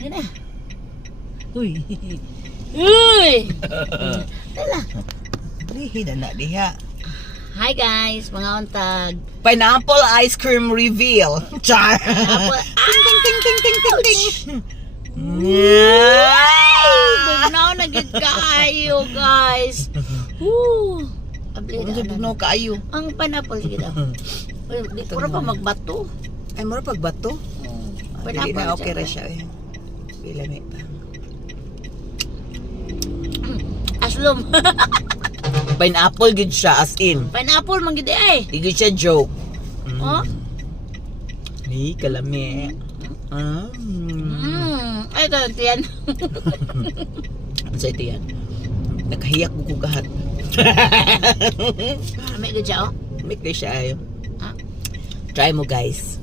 Yan na. Uy. Uy! Dala. Lihi na na diha. Hi guys, mga untag. Pineapple ice cream reveal. Char. Apple. Ting ting ting ting ting ting ting. Bugnaw na gid kaayo guys. Woo! Abli Ano na. bugnaw kaayo? Ang pineapple sige daw. Di puro pa magbato. Ay mura pagbato. Dili Pineapple na okay ra siya. siya eh. Bila may pa. Aslom. Pineapple gid siya as in. Pineapple man gid eh. Igid siya joke. Oh? Ni kalami. Ay ito tiyan. Ano sa ito yan? Nakahiyak ko kahat. May gid siya oh. Make na siya ayo. Ah. Try mo guys.